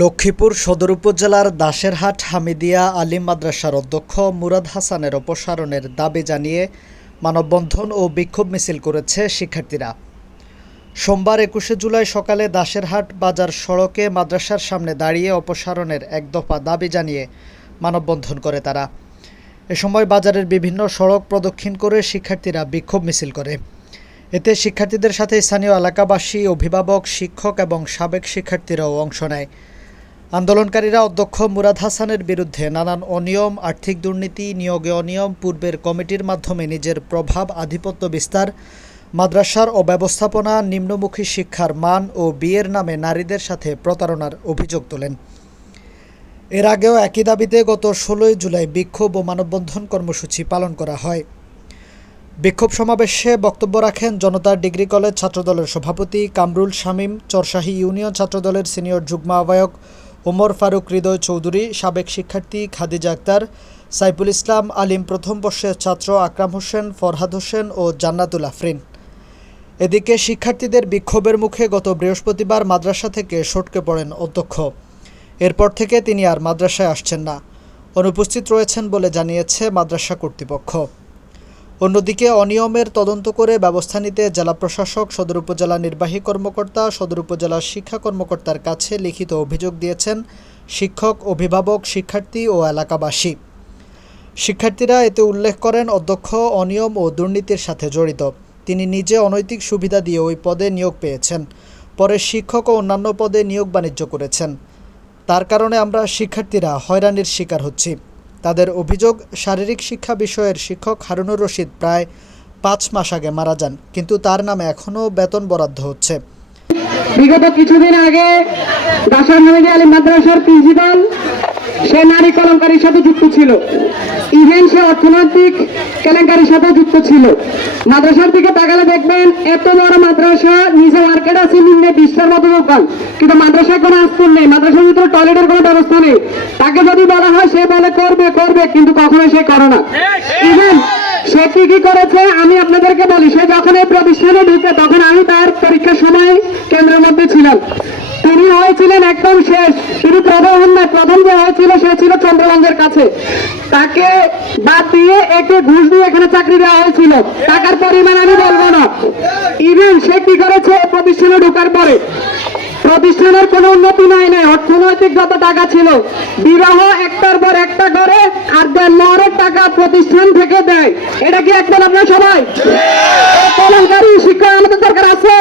লক্ষ্মীপুর সদর উপজেলার দাসেরহাট হামিদিয়া আলিম মাদ্রাসার অধ্যক্ষ মুরাদ হাসানের অপসারণের দাবি জানিয়ে মানববন্ধন ও বিক্ষোভ মিছিল করেছে শিক্ষার্থীরা। সোমবার একুশে জুলাই সকালে দাসেরহাট বাজার সড়কে মাদ্রাসার সামনে দাঁড়িয়ে অপসারণের এক দফা দাবি জানিয়ে মানববন্ধন করে তারা। এ সময় বাজারের বিভিন্ন সড়ক প্রদক্ষিণ করে শিক্ষার্থীরা বিক্ষোভ মিছিল করে। এতে শিক্ষার্থীদের সাথে স্থানীয় এলাকাবাসী, অভিভাবক, শিক্ষক এবং সাবেক শিক্ষার্থীরাও অংশ নেয়। আন্দোলনকারীরা অধ্যক্ষ মুরাদ হাসানের বিরুদ্ধে নানান অনিয়ম, আর্থিক দুর্নীতি, নিয়োগে অনিয়ম, পূর্বের কমিটির মাধ্যমে নিজের প্রভাব, আধিপত্য বিস্তার, মাদ্রাসার অব্যবস্থাপনা, নিম্নমুখী শিক্ষার মান ও বিয়ের নামে নারীদের সাথে প্রতারণার অভিযোগ তোলেন। এর আগেও একই দাবিতে গত ষোলোই জুলাই বিক্ষোভ ও মানববন্ধন কর্মসূচি পালন করা হয়। বিক্ষোভ সমাবেশে বক্তব্য রাখেন জনতা ডিগ্রি কলেজ ছাত্রদলের সভাপতি কামরুল শামীম, চরশাহী ইউনিয়ন ছাত্রদলের সিনিয়র যুগ্ম আহ্বায়ক ওমর ফারুক হৃদয় চৌধুরী, সাবেক শিক্ষার্থী খাদিজা আক্তার, সাইফুল ইসলাম আলিম প্রথম বর্ষের ছাত্র আকরাম হোসেন, ফরহাদ হোসেন ও জান্নাতুল আফরিন। এদিকে শিক্ষার্থীদের বিক্ষোভের মুখে গত বৃহস্পতিবার মাদ্রাসা থেকে সটকে পড়েন অধ্যক্ষ। এরপর থেকে তিনি আর মাদ্রাসায় আসছেন না। অনুপস্থিত রয়েছেন বলে জানিয়েছে মাদ্রাসা কর্তৃপক্ষ। অন্যদিকে অনিয়মের তদন্ত করে ব্যবস্থা নিতে জেলা প্রশাসক, সদর উপজেলা নির্বাহী কর্মকর্তা, সদর উপজেলা শিক্ষা কর্মকর্তার কাছে লিখিত অভিযোগ দিয়েছেন শিক্ষক, অভিভাবক, শিক্ষার্থী ও এলাকাবাসী। শিক্ষার্থীরা এতে উল্লেখ করেন, অধ্যক্ষ অনিয়ম ও দুর্নীতির সাথে জড়িত। তিনি নিজে অনৈতিক সুবিধা দিয়ে ওই পদে নিয়োগ পেয়েছেন। পরে শিক্ষক ও অন্যান্য পদে নিয়োগ বাণিজ্য করেছেন। তার কারণে আমরা শিক্ষার্থীরা হয়রানির শিকার হচ্ছি। তাদের অভিযোগ, শারীরিক শিক্ষা বিষয়ের শিক্ষক হারুনুর রশিদ প্রায় পাঁচ মাস আগে মারা যান, কিন্তু তার নামে এখনও বেতন বরাদ্দ হচ্ছে। বিগত কিছুদিন আগে দাসার হামিদি আলী মাদ্রাসার প্রিন্সিপাল, সে নারী কলঙ্কারীর সাথে যুক্ত ছিল। ইভেন সে অর্থনৈতিক কেলেঙ্কারির সাথে যুক্ত ছিল। মাদ্রাসার দিকে তাকালে দেখবেন, এত বড় মাদ্রাসা নিচে মার্কেট আছে নিম্নে বিশ্বের মতো দোকান। কিন্তু মাদ্রাসায় কোনো আস্তর নেই, মাদ্রাসার ভিতরে টয়লেটের কোনো ব্যবস্থা নেই। তাকে যদি বলা হয়, সে বলে, করবে করবে কিন্তু কখনো সে করে না। সে কি কি করেছে, আমি আপনাদেরকে বলি, সে যখন এই প্রতিষ্ঠানে ঢুকে, তখন আমি তার পরীক্ষার সময় কেন্দ্রের মধ্যে ছিলাম। হয়েছিলেন একদম শেষ। তিনি প্রথম হন না প্রথম যে হয়েছিল সে ছিল চন্দ্রগঞ্জের কাছে। তাকে বাদ দিয়ে একে ঘুষ দিয়ে এখানে চাকরি দেওয়া হয়েছিল। টাকার পরিমাণ আমি বলব না। ইভেন সে কি করেছে প্রতিষ্ঠানে ঢোকার পরে। প্রতিষ্ঠানের কোনো উন্নতি নাই নাই। অর্থনৈতিক যত টাকা ছিল, বিবাহ একটার পর একটা করে, আর দেড় লড়ের টাকা প্রতিষ্ঠান থেকে দেয়। এটা কি একদম আপনার সবাই? কলঙ্কারী শিক্ষা আমাদের দরকার আছে।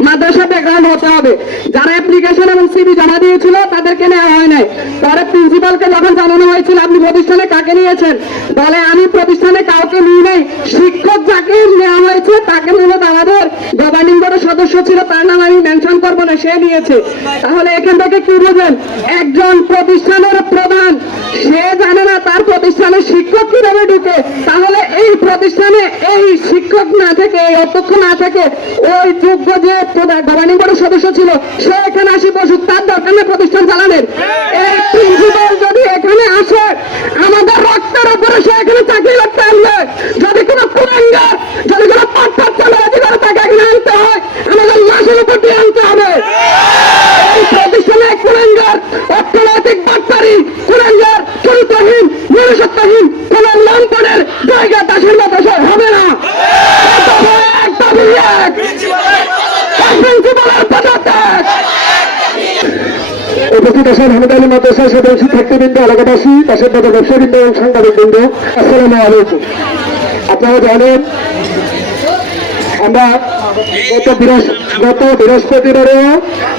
মাদ্রাসা ব্যাকগ্রাউন্ড হবে। যারা অ্যাপ্লিকেশন এবং জমা দিয়েছিল, তাদেরকে নেওয়া হয় নাই। পরে প্রিন্সিপালকে যখন জানানো হয়েছিল, আপনি প্রতিষ্ঠানে কাকে নিয়েছেন? বলে আমি প্রতিষ্ঠানে কাউকে নিই নাই। শিক্ষক যাকে নেওয়া হয়েছে, তাকে মূলত আমাদের গভর্নিং বোর্ডের সদস্য ছিল, তার নাম আমি মেনশন করব না, সে নিয়েছে। তাহলে এখান থেকে কি বুঝেন একজন প্রতিষ্ঠানের প্রধান, সে জানে না তার প্রতিষ্ঠানে শিক্ষক কীভাবে ঢুকে। তাহলে এই প্রতিষ্ঠানে এই শিক্ষক না থেকে, এই অধ্যক্ষ না থেকে, ওই যোগ্য যে গভর্নিং বোর্ডের সদস্য ছিল, সে এখানে আসি বসুক, তার দরকার নেই প্রতিষ্ঠান চালানোর এই প্রিন্সিপাল যদি এখানে আসে আমাদের রক্তের উপরে সে এখানে চাকরি করতে আসবে যদি কোনো কুলাঙ্গার যদি কোনো পাটপাট চালাবাজি করে তাকে এখানে আনতে হয় আমাদের লাশের উপর দিয়ে আনতে হবে এই প্রতিষ্ঠানে কুলাঙ্গার অর্থনৈতিক বাটপারি কুলাঙ্গার চরিত্রহীন মনুষ্যত্বহীন কোন লম্পনের জায়গা দাসের মাদ্রাসায় হবে না। এক দাবি এক প্রিন্সিপালের পদত্যাগ উপস্থিত আছেন হামিদ আলী মাদ্রাসার সাধারণ শিক্ষার্থীবৃন্দ, এলাকাবাসী, পাশের বাজার ব্যবসাবৃন্দ এবং সাংবাদিকবৃন্দ। আসসালামু আলাইকুম। আপনারা জানেন, আমরা গত বৃহস্পতিবারেও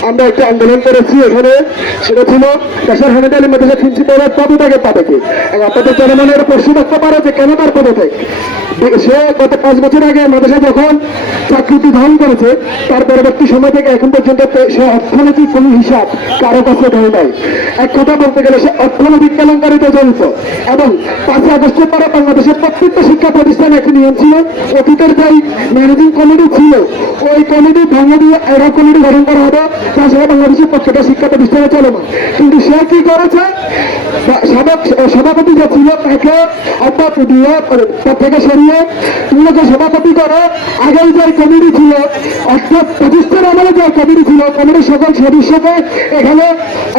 আমরা একটা আন্দোলন করেছি এখানে। সেটা ছিল দেশের হামিদ আলী মাদ্রাসা প্রিন্সিপালের পদত্যাগের পদকে এবং আপনাদের জনমনের প্রশ্ন থাকতে পারে যে কেন তার পদত্যাগ? সে গত পাঁচ বছর আগে মাদ্রাসা যখন চাকরিটি ধারণ করেছে, তার পরবর্তী সময় থেকে এখন পর্যন্ত সে অর্থনৈতিক কোনো হিসাব কারও কাছে দেয় নাই। এক কথা বলতে গেলে সে অর্থনৈতিক কেলেঙ্কারিতে জড়িত। এবং পাঁচই আগস্টের পরে বাংলাদেশের প্রত্যেকটা শিক্ষা প্রতিষ্ঠানে একটি নিয়ম ছিল, অতীতের যেই ম্যানেজিং কমিটি ছিল, ওই কমিটি ভেঙে দিয়ে এরা কমিটি গঠন করা হবে। প্রতিষ্ঠানে সভাপতি যে ছিল তাকে দিয়ে থেকে সরিয়ে সভাপতি করে যে কমিটি ছিল, অর্থাৎ প্রতিষ্ঠার আমলে যে কমিটি ছিল, কমিটির সকল সদস্যকে এখানে,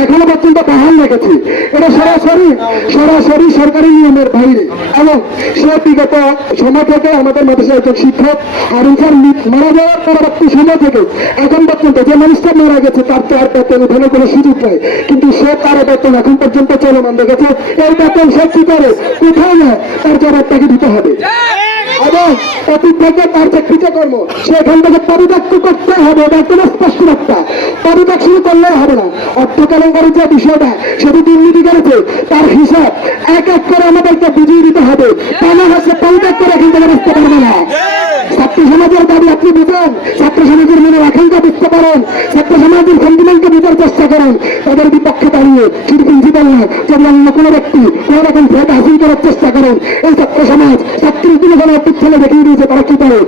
এখনও পর্যন্ত বাহাল রেখেছি। এটা সরাসরি সরাসরি সরকারি নিয়মের বাইরে। এবং সে বিগত সময় থেকে আমাদের মাদ্রাসার একজন শিক্ষক আর মারা যাওয়ার পরবর্তী সময় থেকে এখন পর্যন্ত যে মানুষটা মারা গেছে তার তো আর বেতন ওখানে কোনো সুযোগ নাই। কিন্তু সে তার বেতন এখন পর্যন্ত চলমান দেখেছে। এই বেতন সে কি করে? কোথায় নেয়? তার জবাবটাকে দিতে হবে। এবং অতীত থেকে তার যে কৃতকর্ম, সেখান থেকে পরিত্যাগ করতে হবে, এটা একদম স্পষ্ট বার্তা। পরিত্যাগ শুরু করলেই হবে না। অর্থ কেলেঙ্কারির যে বিষয়টা, সেটি দুর্নীতি করেছে। তার হিসাব এক এক করে আমাদেরকে বুঝিয়ে দিতে হবে। তা হচ্ছে পরিত্যাগ করে এখান থেকে বুঝতে পারবে না। ছাত্র সমাজের দাবি আপনি বুঝেন। ছাত্র সমাজের মনে আকাঙ্ক্ষা বুঝতে পারেন। ছাত্র সমাজের সেন্টিমেন্টকে বুঝার চেষ্টা করেন। তাদের বিপক্ষে দাঁড়িয়ে শুধু যদি অন্য কোনো ব্যক্তি কোনো রকম ভোট হাসিল করার চেষ্টা করেন। এই সমাজ পিছনে দেখিয়ে দিয়েছে তারা কি করে?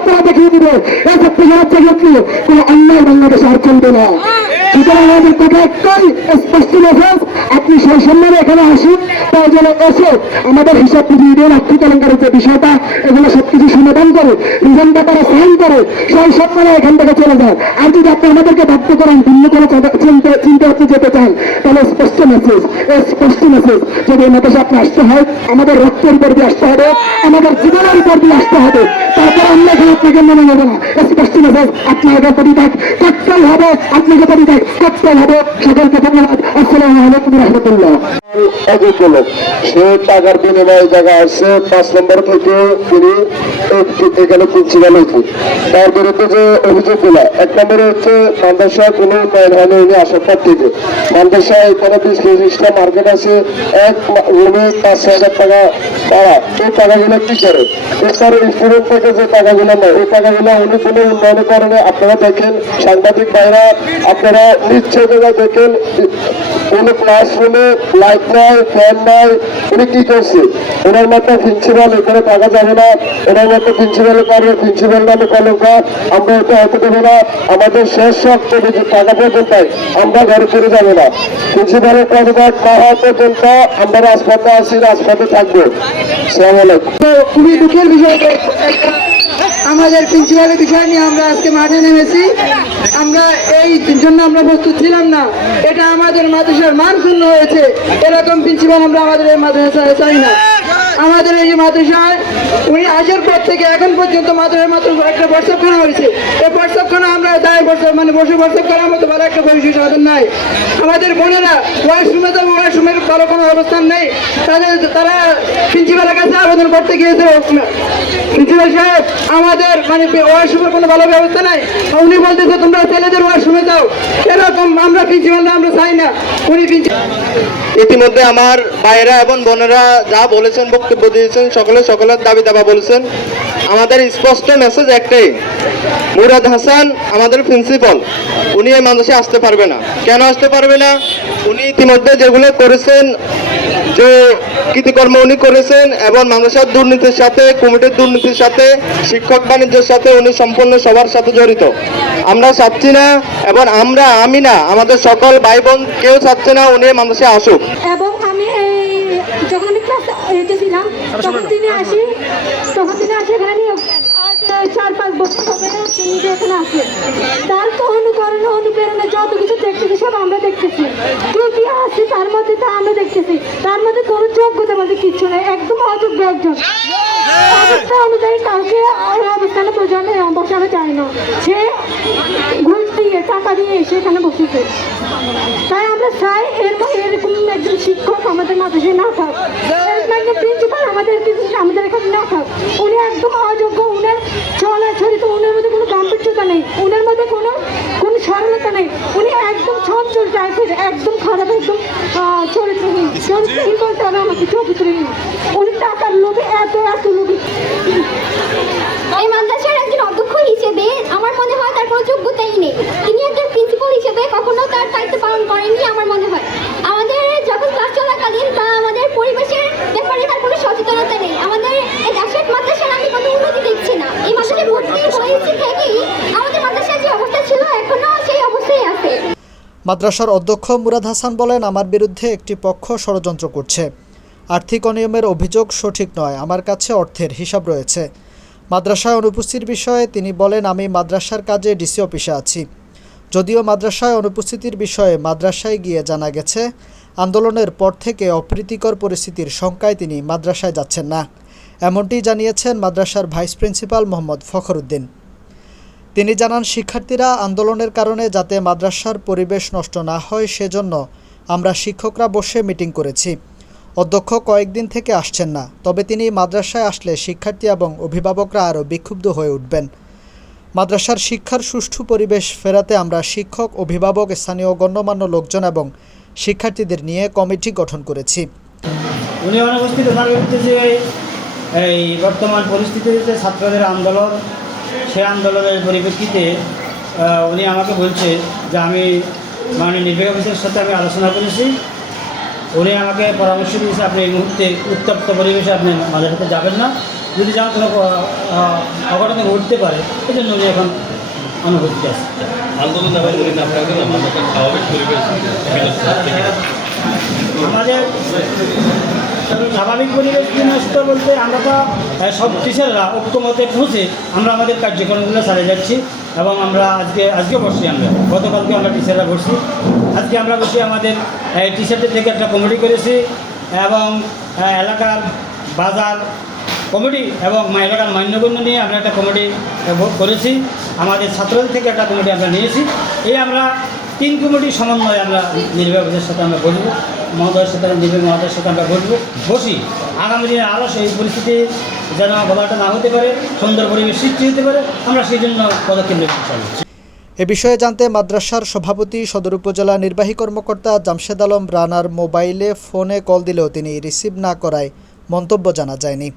আপনারা দেখিয়ে দিবে, এই সমাজ কোনো অন্যায় বাংলাদেশে আর চলবে না। আমাদের আপনি সেই সম্মানে এখানে আসুন প্রয়োজনে এসে আমাদের হিসাব বুঝিয়ে দিন আর্থিক কেলেঙ্কারের যে বিষয়টা এগুলো সবকিছু সমাধান করে রিজন সাইন করে সেই সম্মানে এখান থেকে চলে যান আর যদি আপনি আমাদেরকে বাধ্য করেন, ভিন্ন কোনো চিন্তা চিন্তা আপনি যেতে চান, তাহলে স্পষ্ট মেসেজ স্পষ্ট মেসেজ যদি এই মাদ্রাসা আপনি আসতে হয়, আমাদের রক্তের উপর দিয়ে আসতে হবে, আমাদের জীবনের উপর দিয়ে আসতে হবে। তারপর আমরা এখানে আপনাকে মেনে নেব না। স্পষ্ট মেসেজ আপনাকে পরিত্যাগ করতেই হবে আপনাকে পরিত্যাগ করতেই হবে। সকলকে ধন্যবাদ। আসসালামু আলাইকুম রহমতুল্লাহ। অযোগ্য লোক সে টাকার বিনিময়ে জায়গা আসছে পাঁচ নম্বর থেকে তিনি এখানে প্রিন্সিপাল হয়েছে তার বিরুদ্ধে যে অভিযোগগুলো এক নম্বরে হচ্ছে মাদ্রাসা কোনো উন্নয়ন হয়নি উনি আসার পর থেকে। মাদ্রাসা এখানে বিশ মার্কেট আছে, এক রুমে পাঁচ ছয় হাজার টাকা পাওয়া এই টাকাগুলো কি করে? এরপরে স্টুডেন্ট থেকে যে টাকাগুলো নেয়, এই টাকাগুলো উনি কোনো উন্নয়নের কারণে আপনারা দেখেন, সাংবাদিক ভাইরা, আপনারা জায়গায় দেখেন, কোনো ক্লাসরুমে লাইট নাই আমাদের শেষ যদি টাকা পর্যন্ত আমরা ঘরে ফিরে না। প্রিন্সিপালের হওয়া পর্যন্ত আমরা রাজপথে রাজপথে থাকব। খুবই দুঃখের বিষয় আমাদের প্রিন্সিপালের বিষয় নিয়ে আমরা আজকে মাঠে নেমেছি। আমরা এই, জন্য আমরা প্রস্তুত ছিলাম না। এটা আমাদের মাদ্রাসার মান শূন্য হয়েছে। এরকম প্রিন্সিপাল আমরা আমাদের এই মাদ্রাসায় চাই না। আমাদের এই মাদ্রাসায় উনি আসার পর থেকে এখন পর্যন্ত মাদ্রাসায় মাত্র একটা হোয়াটসঅ্যাপখানা হয়েছে। এই হোয়াটসঅ্যাপখানা আমরা দায় হোয়াটসঅ্যাপ মানে বসে হোয়াটসঅ্যাপ করার মতো ভালো একটা পরিবেশ সাধন নাই। আমাদের বোনেরা ওয়াশরুমে তো ওয়াশরুমের ভালো কোনো অবস্থান নেই। তাদের, তারা প্রিন্সিপালের কাছে আবেদন করতে গিয়েছে প্রিন্সিপাল সাহেব, আমাদের মানে ওয়াশরুমের কোনো ভালো ব্যবস্থা নাই। উনি বলতেছে, তোমরা ছেলেদের ওয়াশরুমে যাও। এরকম আমরা প্রিন্সিপাল আমরা চাই না। উনি ইতিমধ্যে আমার ভাইয়েরা এবং বোনেরা যা বলেছেন, বক্তব্য দিয়েছেন, সকলে সকলের দাবি দাবা বলেছেন। আমাদের স্পষ্ট মেসেজ একটাই, মুরাদ হাসান আমাদের প্রিন্সিপাল উনি এই মানুষে আসতে পারবে না। কেন আসতে পারবে না? উনি ইতিমধ্যে যেগুলো করেছেন, যে কৃতিকর্ম উনি করেছেন এবং মানুষের দুর্নীতির সাথে, কমিটির দুর্নীতির সাথে, শিক্ষক বাণিজ্যের সাথে উনি সম্পূর্ণ সবার সাথে জড়িত। আমরা চাচ্ছি না এবং আমরা আমি না, আমাদের সকল ভাই বোন কেউ চাচ্ছে না উনি মানুষে আসুক। এবং আমি এই যখন আমি ক্লাস এইটে ছিলাম তখন তিনি আসি, তখন তিনি আসি এখানে চার, পাঁচ বছর হবে তিনি যে এখানে আসে। তার তো অনুকরণ, অনুপ্রেরণা, যত কিছু দেখতেছি, সব আমরা দেখতেছি। কি কি আছে তার মধ্যে তা আমরা দেখতেছি। তার মধ্যে কোনো যোগ্যতার মধ্যে কিচ্ছু নেই, একদম অযোগ্য একজন। অবস্থা অনুযায়ী কাউকে অবস্থানে প্রজন্মে বসানো যায় না। সে ঘুষ দিয়ে, টাকা দিয়ে এসে সেখানে বসেছে। তাই আমরা চাই এর, এরকম একজন শিক্ষক আমাদের মাদ্রাসায় না থাক। একজন প্রিন্সিপাল আমাদের আমাদের এখানে না থাক উনি একদম অযোগ্য, উনার চলা তো উনার মধ্যে কোনো নেই, উনার মধ্যে কোনো কোনো সরলতা নেই। উনি একদম চঞ্চল টাইপের একদম খারাপ, একদম চরিত্রহীন। চরিত্রহীন বলতে হবে আমাকে, চরিত্রহীন। উনি টাকার লোভে, এত এত লোভী এই মাদ্রাসার একজন অধ্যক্ষ হিসেবে আমার মনে হয় তার কোনো যোগ্যতাই নেই তিনি একজন প্রিন্সিপাল হিসেবে কখনো তার দায়িত্ব পালন করেননি আমার মনে হয় আমাদের যখন ক্লাস চলাকালীন বা আমাদের পরিবেশের ব্যাপারে তার কোনো সচেতনতা নেই আমাদের এই দাসের মাদ্রাসার আমি কোনো উন্নতি দেখছি না এই মাদ্রাসায় ভর্তি হয়েছে থেকেই আমাদের মাদ্রাসার যে অবস্থা ছিল এখনও সেই অবস্থায় আছে মাদ্রাসার অধ্যক্ষ মুরাদ হাসান বলেন, আমার বিরুদ্ধে একটি পক্ষ ষড়যন্ত্র করছে। আর্থিক অনিয়মের অভিযোগ সঠিক নয়, আমার কাছে অর্থের হিসাব রয়েছে। মাদ্রাসায় অনুপস্থিতির বিষয়ে তিনি বলেন, আমি মাদ্রাসার কাজে ডিসি অফিসে আছি। যদিও মাদ্রাসায় অনুপস্থিতির বিষয়ে মাদ্রাসায় গিয়ে জানা গেছে, আন্দোলনের পর থেকে অপ্রীতিকর পরিস্থিতির শঙ্কায় তিনি মাদ্রাসায় যাচ্ছেন না। এমনটি জানিয়েছেন মাদ্রাসার ভাইস প্রিন্সিপাল মোহাম্মদ ফখরুদ্দিন। তিনি জানান, শিক্ষার্থীরা আন্দোলনের কারণে যাতে মাদ্রাসার পরিবেশ নষ্ট না হয়, সেজন্য আমরা শিক্ষকরা বসে মিটিং করেছি। অধ্যক্ষ কয়েকদিন থেকে আসছেন না, তবে তিনি মাদ্রাসায় আসলে শিক্ষার্থী এবং অভিভাবকরা আরও বিক্ষুব্ধ হয়ে উঠবেন। মাদ্রাসার শিক্ষার সুষ্ঠু পরিবেশ ফেরাতে আমরা শিক্ষক, অভিভাবক, স্থানীয় গণ্যমান্য লোকজন এবং শিক্ষার্থীদের নিয়ে কমিটি গঠন করেছি। উনি অনুপস্থিত যে এই বর্তমান পরিস্থিতিতে ছাত্রদের আন্দোলন সে আন্দোলনের পরিপ্রেক্ষিতে উনি আমাকে বলছে যে আমি মাননীয় নির্বাহী অফিসের সাথে আমি আলোচনা করেছি। উনি আমাকে পরামর্শ দিয়েছে আপনি এই মুহূর্তে উত্তপ্ত পরিবেশে আপনি মাঝে সাথে যাবেন না। যদি যান কোনো অঘটন ঘটতে পারে এই জন্য উনি এখন অনুপস্থিত আছে আন্দোলন স্বাভাবিক পরিবেশ বিনষ্ট বলতে আমরা তো সব টিচাররা ঐক্যমতে পৌঁছে আমরা আমাদের কার্যক্রমগুলো চালিয়ে যাচ্ছি এবং আমরা আজকে আজকে বসছি আমরা। গতকালকে আমরা টিচাররা বসছি। আজকে আমরা বসে আমাদের টিচারদের থেকে একটা কমিটি করেছি এবং এলাকার বাজার কমিটি এবং এলাকার মান্যগণ্য নিয়ে আমরা একটা কমিটি করেছি। আমাদের ছাত্রদের থেকে একটা কমিটি আমরা নিয়েছি। এই আমরা তিন কমিটির সমন্বয়ে আমরা নির্বাহী অফিসের সাথে আমরা বসবো। মহোদয়ের সাথে নির্বাহী মহোদয়ের সাথে আমরা বসবো। বসি। আগামী দিনে আরও সেই পরিস্থিতি যেন বলাটা না হতে পারে, সুন্দর পরিবেশ সৃষ্টি হতে পারে, আমরা সেই জন্য পদক্ষেপ চাই এ বিষয়ে জানতে মাদ্রাসার সভাপতি, সদর উপজেলা নির্বাহী কর্মকর্তা জামশেদ আলম রানার মোবাইলে ফোনে কল দিলেও তিনি রিসিভ না করায় মন্তব্য জানা যায়নি।